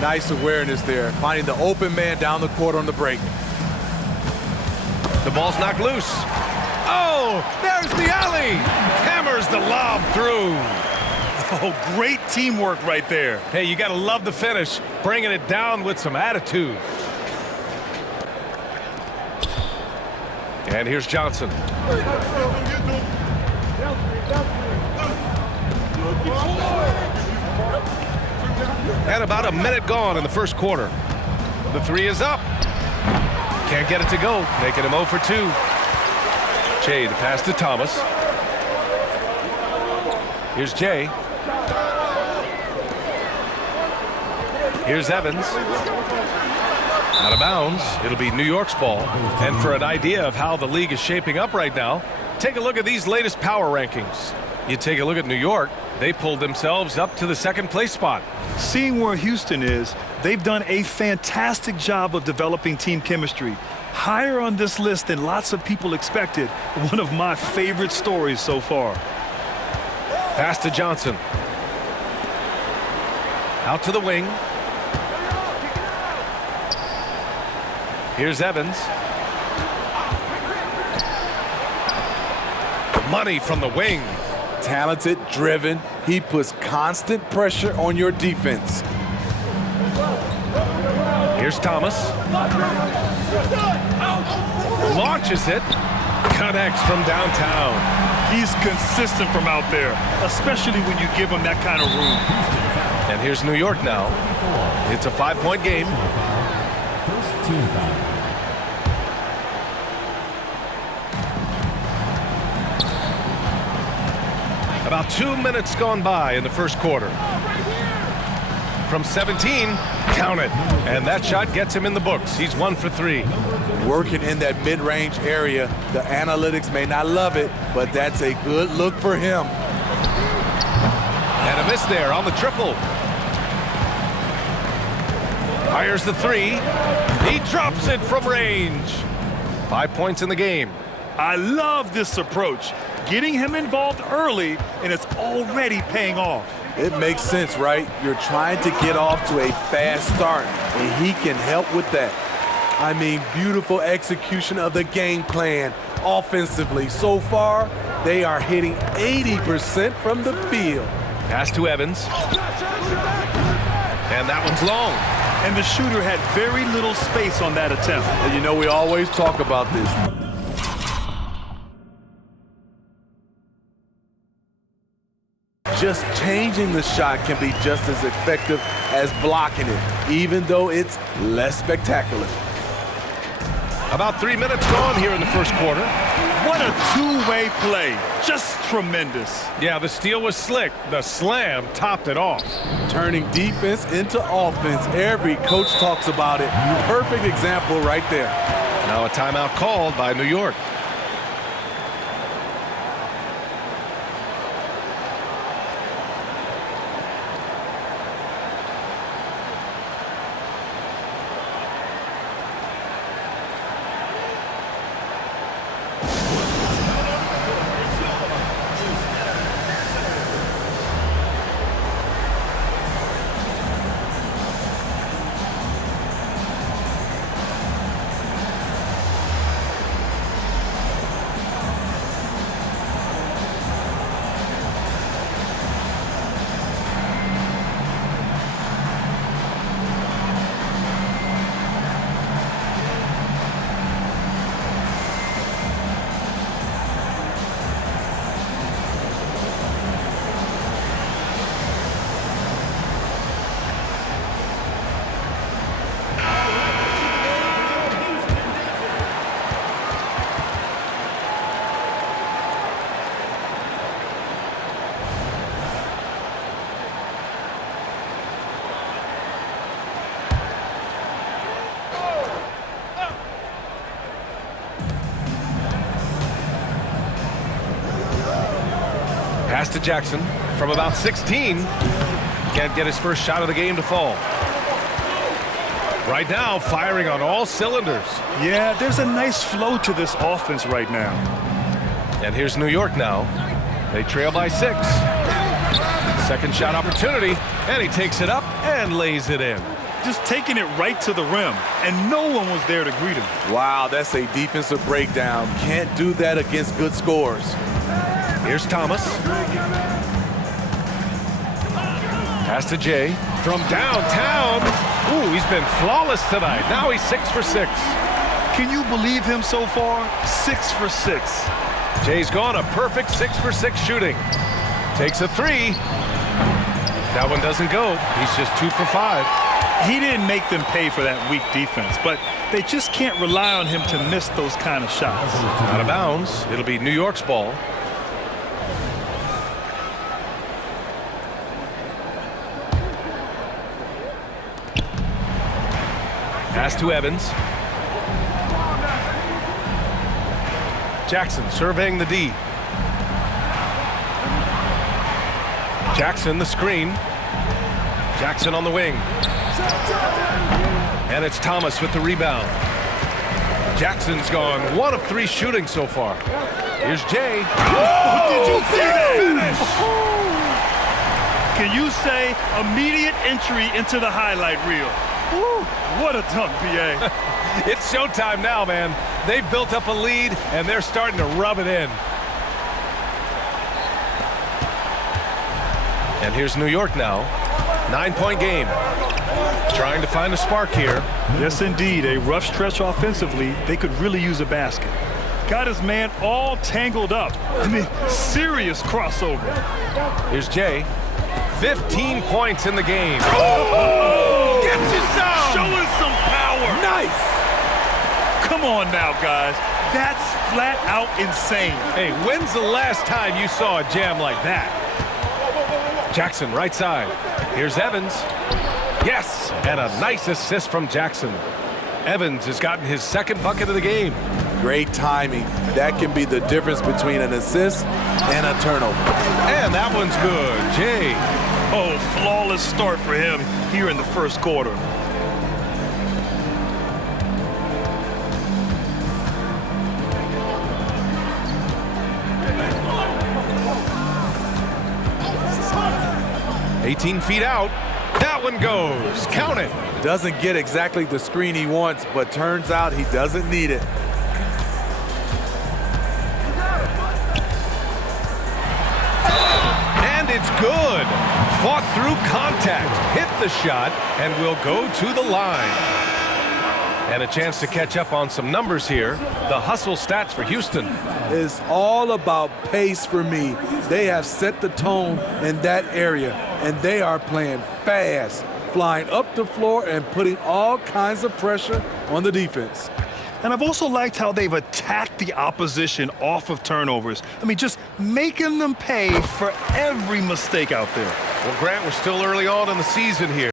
Nice awareness there, finding the open man down the court on the break. The ball's knocked loose. Oh, there's the alley. Hammers the lob through. Oh, great teamwork right there. Hey, you got to love the finish, bringing it down with some attitude. And here's Johnson. And about a minute gone in the first quarter. The three is up. Can't get it to go, making him 0 for 2. Jay, the pass to Thomas. Here's Jay. Here's Evans. Out of bounds. It'll be New York's ball. And for an idea of how the league is shaping up right now, take a look at these latest power rankings. You take a look at New York, they pulled themselves up to the second place spot. Seeing where Houston is, they've done a fantastic job of developing team chemistry. Higher on this list than lots of people expected. One of my favorite stories so far. Pass to Johnson. Out to the wing. Here's Evans. Money from the wing. Talented, driven, he puts constant pressure on your defense. Here's Thomas. Launches it. Connects from downtown. He's consistent from out there, especially when you give him that kind of room. And here's New York now. It's a 5-point game. About 2 minutes gone by in the first quarter. From 17, count it. And that shot gets him in the books. He's 1 for 3. Working in that mid-range area, the analytics may not love it, but that's a good look for him. And a miss there on the triple. Fires the 3. He drops it from range. 5 points in the game. I love this approach. Getting him involved early, and it's already paying off. It makes sense, right? You're trying to get off to a fast start, and he can help with that. I mean, beautiful execution of the game plan offensively. So far, they are hitting 80% from the field. Pass to Evans. And that one's long. And the shooter had very little space on that attempt. And you know, we always talk about this. Just changing the shot can be just as effective as blocking it, even though it's less spectacular. About 3 minutes gone here in the first quarter. What a two-way play. Just tremendous. Yeah, the steal was slick. The slam topped it off. Turning defense into offense. Every coach talks about it. Perfect example right there. Now a timeout called by New York. Pass to Jackson from about 16. Can't get his first shot of the game to fall. Right now, firing on all cylinders. Yeah, there's a nice flow to this offense right now. And here's New York now. They trail by 6. Second shot opportunity, and he takes it up and lays it in. just taking it right to the rim, and no one was there to greet him. Wow, that's a defensive breakdown. Can't do that against good scores. Here's Thomas. Pass to Jay from downtown. Ooh, he's been flawless tonight. Now he's 6 for 6. Can you believe him so far? 6 for 6. Jay's gone a perfect 6 for 6 shooting. Takes a 3. That one doesn't go. He's just 2 for 5. He didn't make them pay for that weak defense, but they just can't rely on him to miss those kind of shots. Out of bounds. It'll be New York's ball. Pass to Evans. Jackson surveying the D. Jackson the screen. Jackson on the wing. And it's Thomas with the rebound. Jackson's gone 1 of 3 shooting so far. Here's Jay. Oh, did you see that finish? Can you say immediate entry into the highlight reel? Woo, what a dunk, B.A. It's showtime now, man. They've built up a lead, and they're starting to rub it in. And here's New York now. 9-point game. Trying to find a spark here. Yes, indeed. A rough stretch offensively. They could really use a basket. Got his man all tangled up. I mean, serious crossover. Here's Jay. 15 points in the game. Oh! Gets you some! Showing some power. Nice! Come on now, guys. That's flat out insane. Hey, when's the last time you saw a jam like that? Jackson, right side. Here's Evans. Yes, and a nice assist from Jackson. Evans has gotten his 2nd bucket of the game. Great timing. That can be the difference between an assist and a turnover. And that one's good. Jay. Oh, flawless start for him here in the first quarter. "18 feet out. That one goes. Count it. Doesn't get exactly the screen he wants, but turns out he doesn't need it. And it's good. Fought through contact. Hit the shot and will go to the line. And a chance to catch up on some numbers here. The hustle stats for Houston. It's all about pace for me. They have set the tone in that area, and they are playing fast, flying up the floor and putting all kinds of pressure on the defense. And I've also liked how they've attacked the opposition off of turnovers. I mean, just making them pay for every mistake out there. Well, Grant, we're still early on in the season here.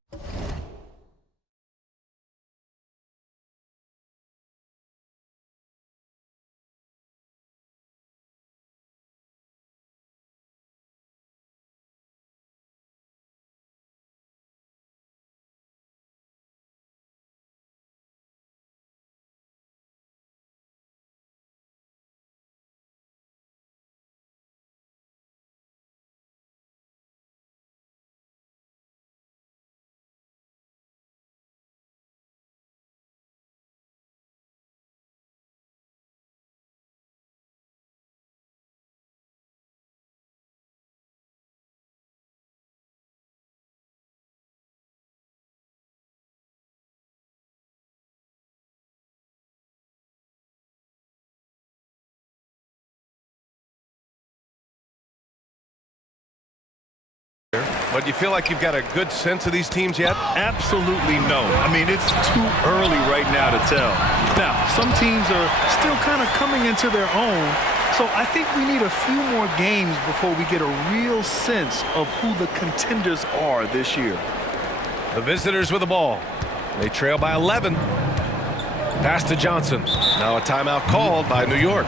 But you feel like you've got a good sense of these teams yet? Absolutely no. I mean, it's too early right now to tell. Now, some teams are still kind of coming into their own, so I think we need a few more games before we get a real sense of who the contenders are this year. The visitors with the ball. They trail by 11. Pass to Johnson. Now a timeout called by New York.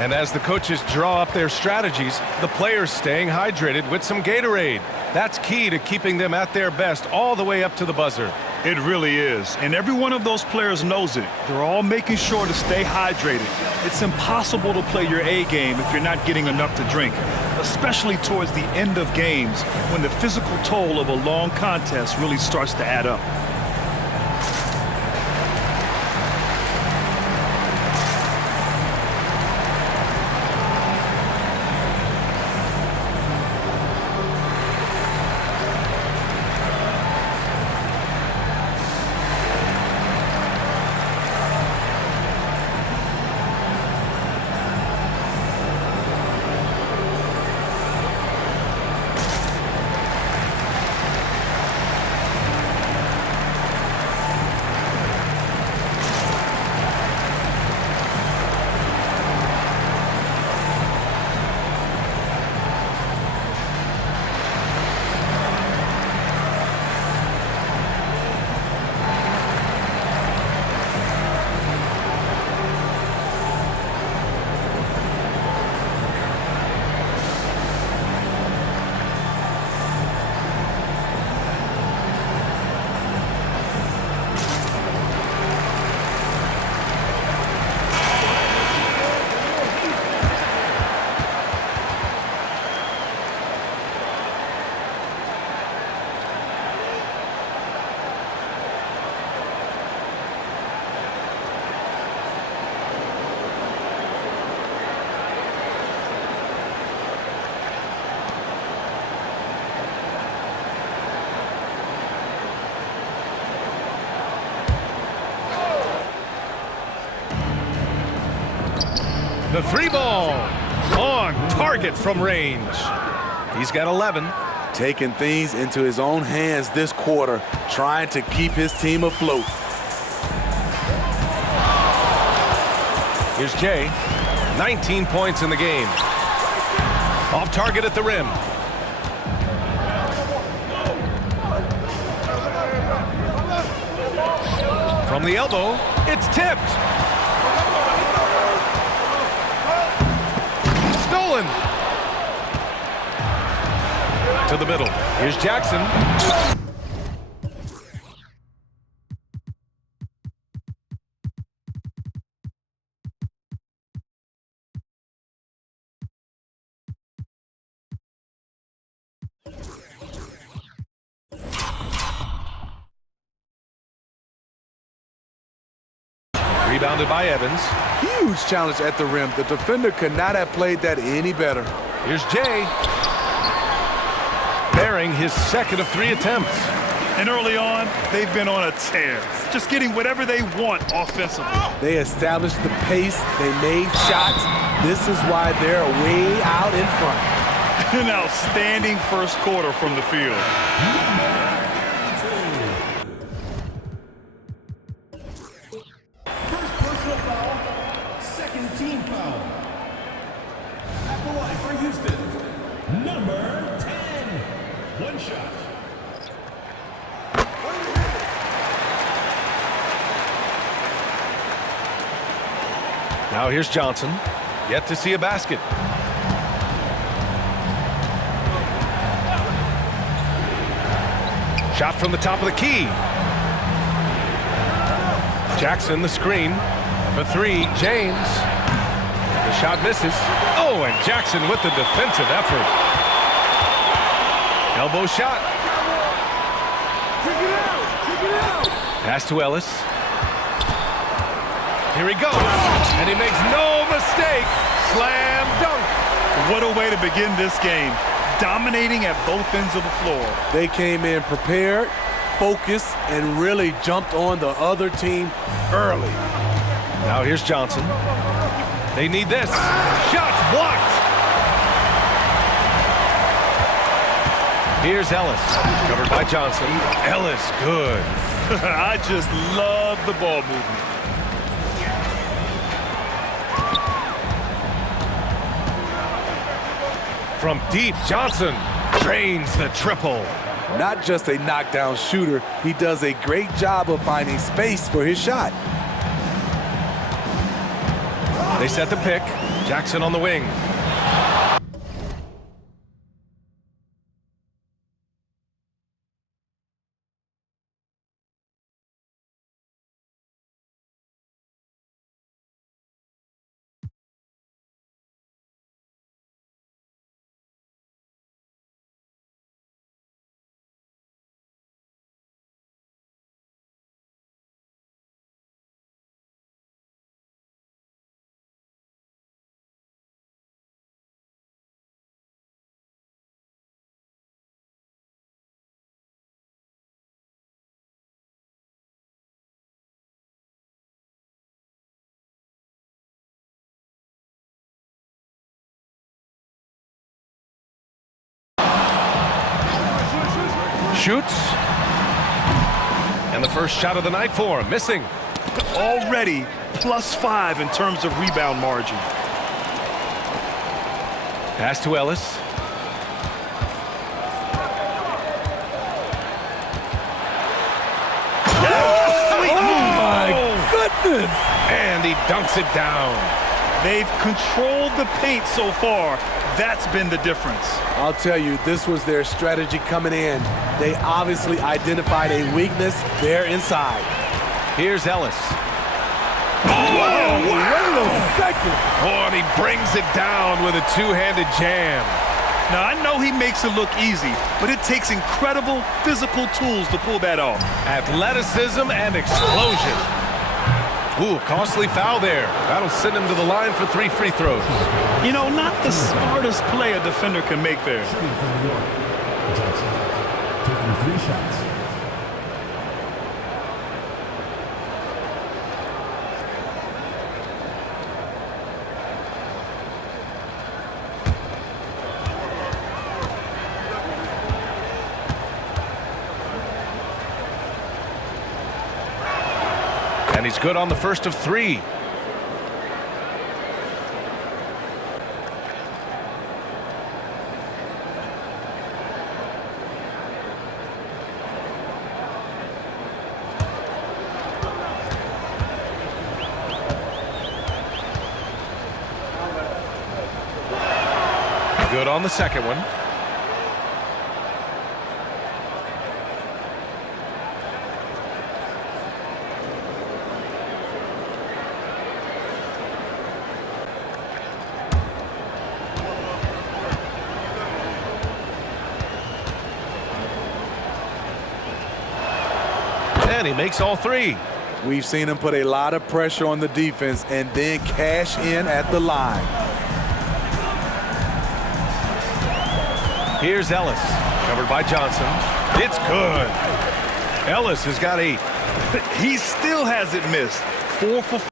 And as the coaches draw up their strategies, the players staying hydrated with some Gatorade. That's key to keeping them at their best all the way up to the buzzer. It really is. And every one of those players knows it. They're all making sure to stay hydrated. It's impossible to play your A game if you're not getting enough to drink, especially towards the end of games when the physical toll of a long contest really starts to add up. The three ball on target from range. He's got 11. Taking things into his own hands this quarter, trying to keep his team afloat. Here's Jay. 19 points in the game. Off target at the rim. From the elbow, it's tipped. Stolen. To the middle. Here's Jackson. Rebounded by Evans. Huge challenge at the rim. The defender could not have played that any better. Here's Jay. Bearing his second of 3 attempts. And early on, they've been on a tear. Just getting whatever they want offensively. They established the pace. They made shots. This is why they're way out in front. An outstanding first quarter from the field. Now here's Johnson. Yet to see a basket. Shot from the top of the key. Jackson the screen for 3. James. The shot misses. Oh, and Jackson with the defensive effort. Elbow shot. Pass to Ellis. Here he goes, and he makes no mistake. Slam dunk. What a way to begin this game. Dominating at both ends of the floor. They came in prepared, focused, and really jumped on the other team early. Now here's Johnson. They need this. Shots blocked. Here's Ellis. Covered by Johnson. Ellis, good. I just love the ball movement. From deep, Johnson drains the triple. Not just a knockdown shooter, he does a great job of finding space for his shot. They set the pick. Jackson on the wing. Shoots. And the first shot of the night for him. Missing. Already +5 in terms of rebound margin. Pass to Ellis. Goodness! And he dunks it down. They've controlled the paint so far. That's been the difference. I'll tell you, this was their strategy coming in. They obviously identified a weakness there inside. Here's Ellis. Whoa, wait a second. Oh, and he brings it down with a two-handed jam. Now, I know he makes it look easy, but it takes incredible physical tools to pull that off. Athleticism and explosion. Ooh, costly foul there. That'll send him to the line for 3 free throws. You know, not the smartest play a defender can make there. Johnson taking 3 shots. And he's good on the first of 3. Good on the second one. And he makes all 3. We've seen him put a lot of pressure on the defense and then cash in at the line. Here's Ellis, covered by Johnson. It's good. Ellis has got 8. He still hasn't missed. 4 for 4.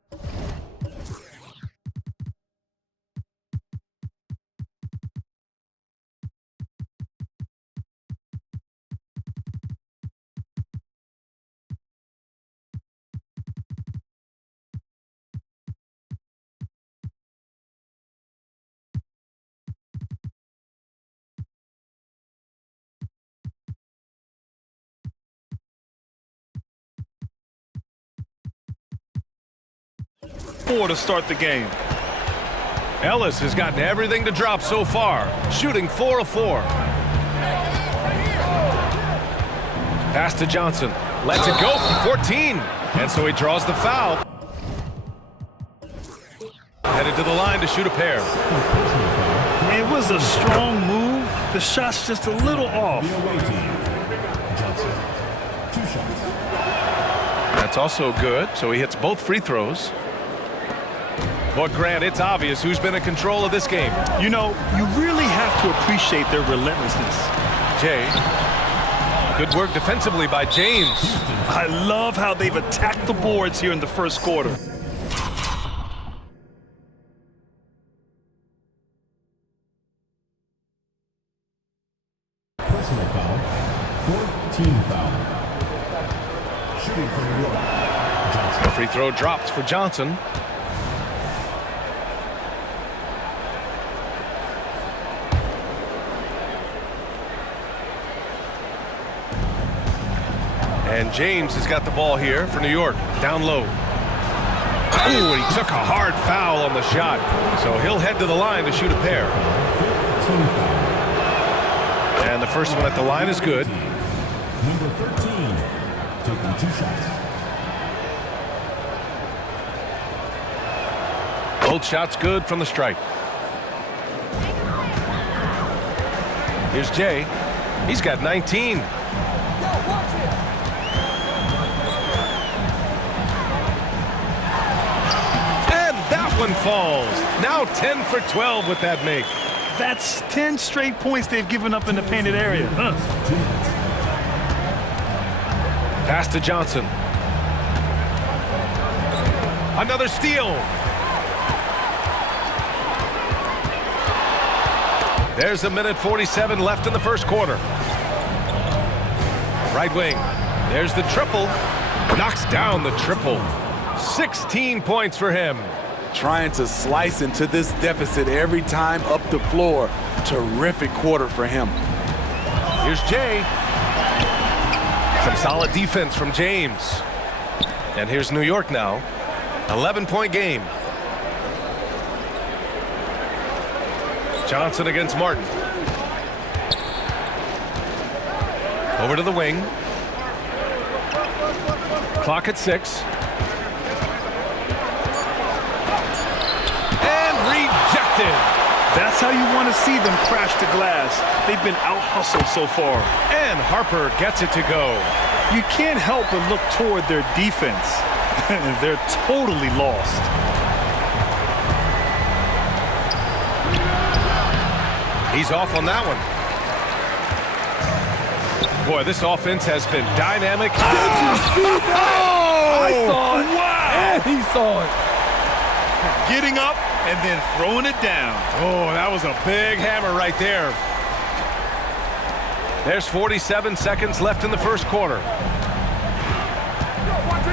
To start the game. Ellis has gotten everything to drop so far, shooting 4 of 4. Pass to Johnson. Lets it go from 14. And so he draws the foul. Headed to the line to shoot a pair. It was a strong move. The shot's just a little off. Johnson, 2 shots. That's also good, so he hits both free throws. But Grant, it's obvious who's been in control of this game. You know, you really have to appreciate their relentlessness. Jay. Good work defensively by James. I love how they've attacked the boards here in the first quarter. Personal foul. 4th team foul. Shooting for New York. Johnson. The free throw dropped for Johnson. And James has got the ball here for New York. Down low. Ooh, he took a hard foul on the shot. So he'll head to the line to shoot a pair. And the first one at the line is good. Number 13, taking 2 shots. Both shots good from the stripe. Here's Jay. He's got 19. One falls. Now 10 for 12 with that make. That's 10 straight points they've given up in the painted area. Pass to Johnson. Another steal. There's 1:47 left in the first quarter. Right wing. There's the triple. Knocks down the triple. 16 points for him. Trying to slice into this deficit every time up the floor. Terrific quarter for him. Here's Jay. Some solid defense from James. And here's New York now. 11-point game. Johnson against Martin. Over to the wing. Clock at 6. That's how you want to see them crash the glass. They've been out-hustled so far. And Harper gets it to go. You can't help but look toward their defense. They're totally lost. He's off on that one. Boy, this offense has been dynamic. I saw it. Wow! And he saw it. Getting up and then throwing it down. Oh, that was a big hammer right there. There's 47 seconds left in the first quarter.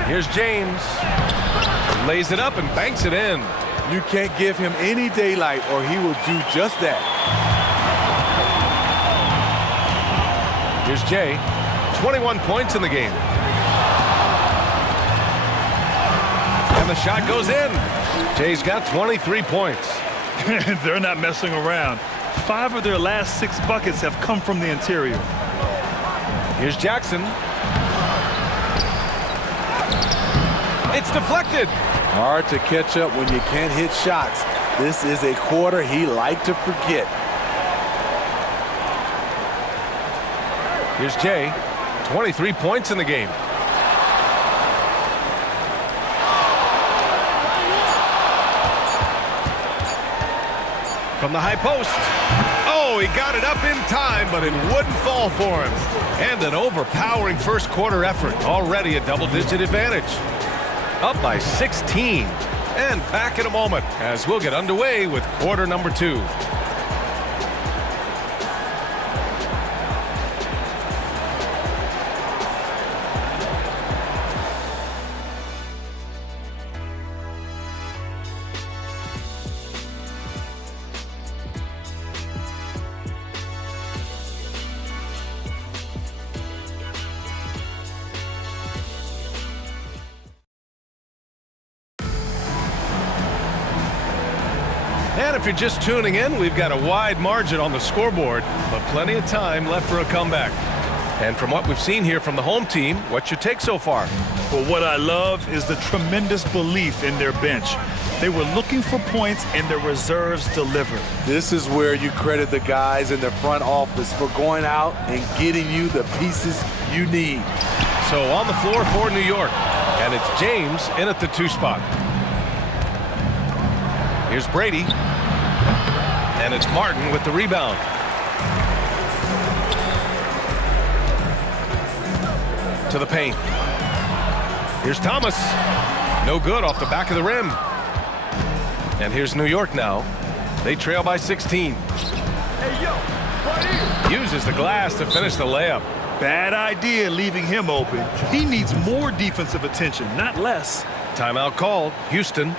Here's James. Lays it up and banks it in. You can't give him any daylight or he will do just that. Here's Jay. 21 points in the game. And the shot goes in. Jay's got 23 points. They're not messing around. 5 of their last 6 buckets have come from the interior. Here's Jackson. It's deflected. Hard to catch up when you can't hit shots. This is a quarter he liked to forget. Here's Jay. 23 points in the game. From the high post. Oh, he got it up in time, but it wouldn't fall for him. And an overpowering first quarter effort. Already a double-digit advantage. Up by 16. And back in a moment as we'll get underway with quarter number 2. And if you're just tuning in, we've got a wide margin on the scoreboard, but plenty of time left for a comeback. And from what we've seen here from the home team, what's your take so far? Well, what I love is the tremendous belief in their bench. They were looking for points and their reserves delivered. This is where you credit the guys in the front office for going out and getting you the pieces you need. So on the floor for New York, and it's James in at the 2 spot. Here's Brady. And it's Martin with the rebound. To the paint. Here's Thomas. No good off the back of the rim. And here's New York now. They trail by 16. Uses the glass to finish the layup. Bad idea leaving him open. He needs more defensive attention, not less. Timeout called. Houston.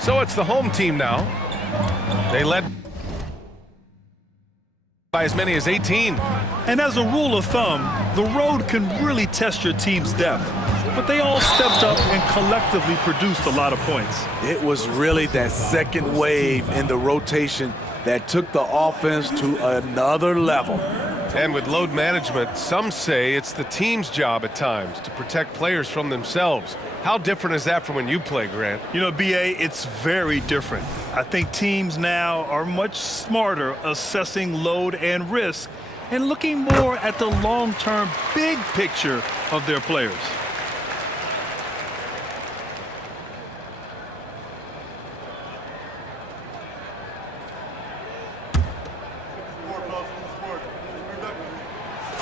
So it's the home team now. They led by as many as 18. And as a rule of thumb, the road can really test your team's depth. But they all stepped up and collectively produced a lot of points. It was really that second wave in the rotation that took the offense to another level. And with load management, some say it's the team's job at times to protect players from themselves. How different is that from when you play, Grant? You know, B.A., it's very different. I think teams now are much smarter assessing load and risk and looking more at the long-term big picture of their players.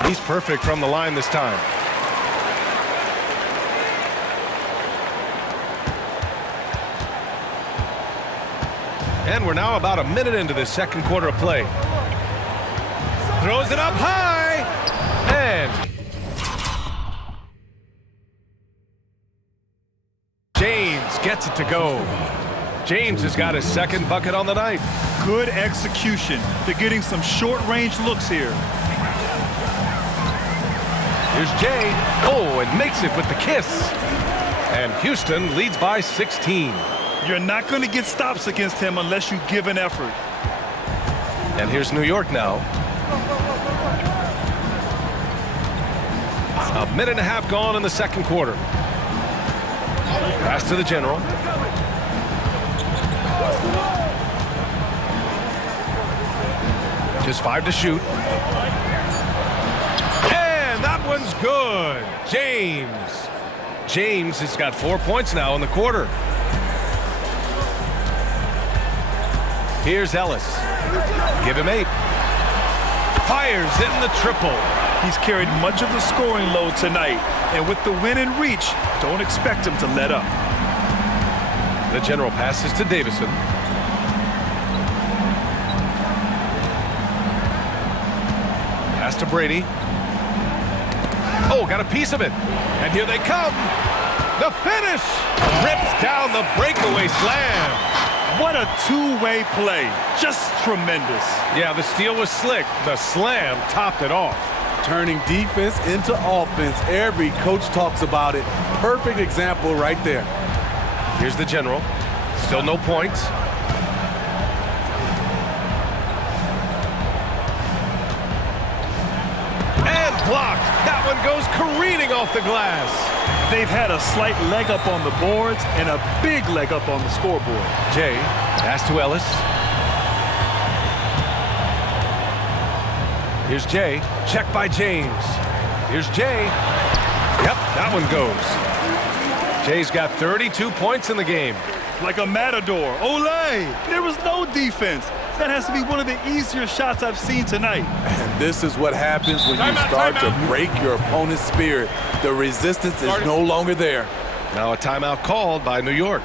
He's perfect from the line this time. And we're now about a minute into this second quarter of play. Throws it up high. And James gets it to go. James has got his second bucket on the night. Good execution. They're getting some short-range looks here. Here's Jay. Oh, and makes it with the kiss. And Houston leads by 16. You're not going to get stops against him unless you give an effort. And here's New York now. A minute and a half gone in the second quarter. Pass to the general. Just 5 to shoot. That one's good. James has got 4 points now in the quarter. Here's Ellis. Give him 8. Fires in the triple. He's carried much of the scoring load tonight, and with the win in reach, don't expect him to let up. The general passes to Davison. Pass to Brady. Oh, got a piece of it. And here they come. The finish. Rips down the breakaway slam. What a two-way play. Just tremendous. Yeah, the steal was slick. The slam topped it off. Turning defense into offense. Every coach talks about it. Perfect example right there. Here's the general. Still no points. And blocked. That one goes careening off the glass. They've had a slight leg up on the boards and a big leg up on the scoreboard. Jay, pass to Ellis. Here's Jay. Check by James. Here's Jay. Yep, that one goes. Jay's got 32 points in the game. Like a matador. Olay! There was no defense. That has to be one of the easier shots I've seen tonight. And this is what happens when you start to break your opponent's spirit. The resistance is no longer there. Now a timeout called by New York.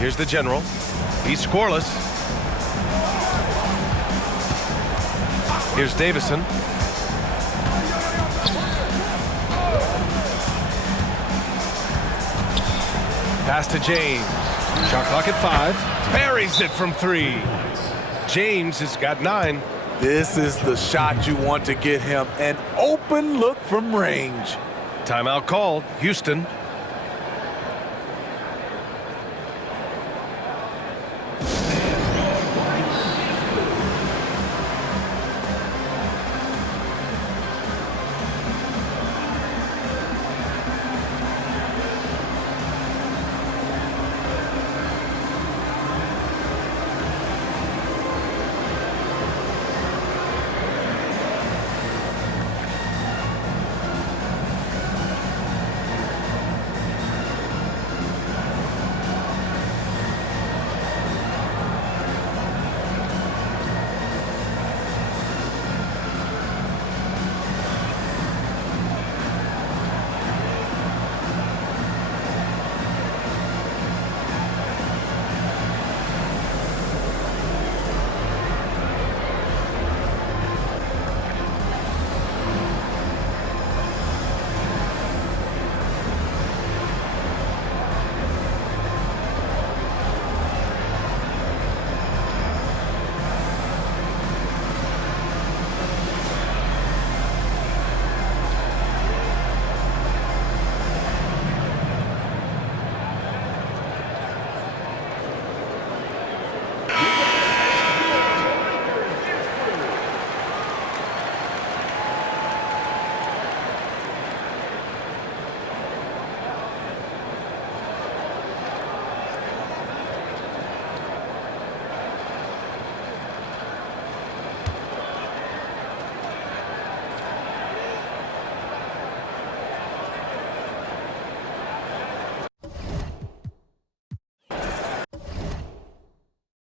Here's the general. He's scoreless. Here's Davison. Pass to James. Shot clock at 5. Buries it from 3. James has got 9. This is the shot you want to get him. An open look from range. Timeout called. Houston.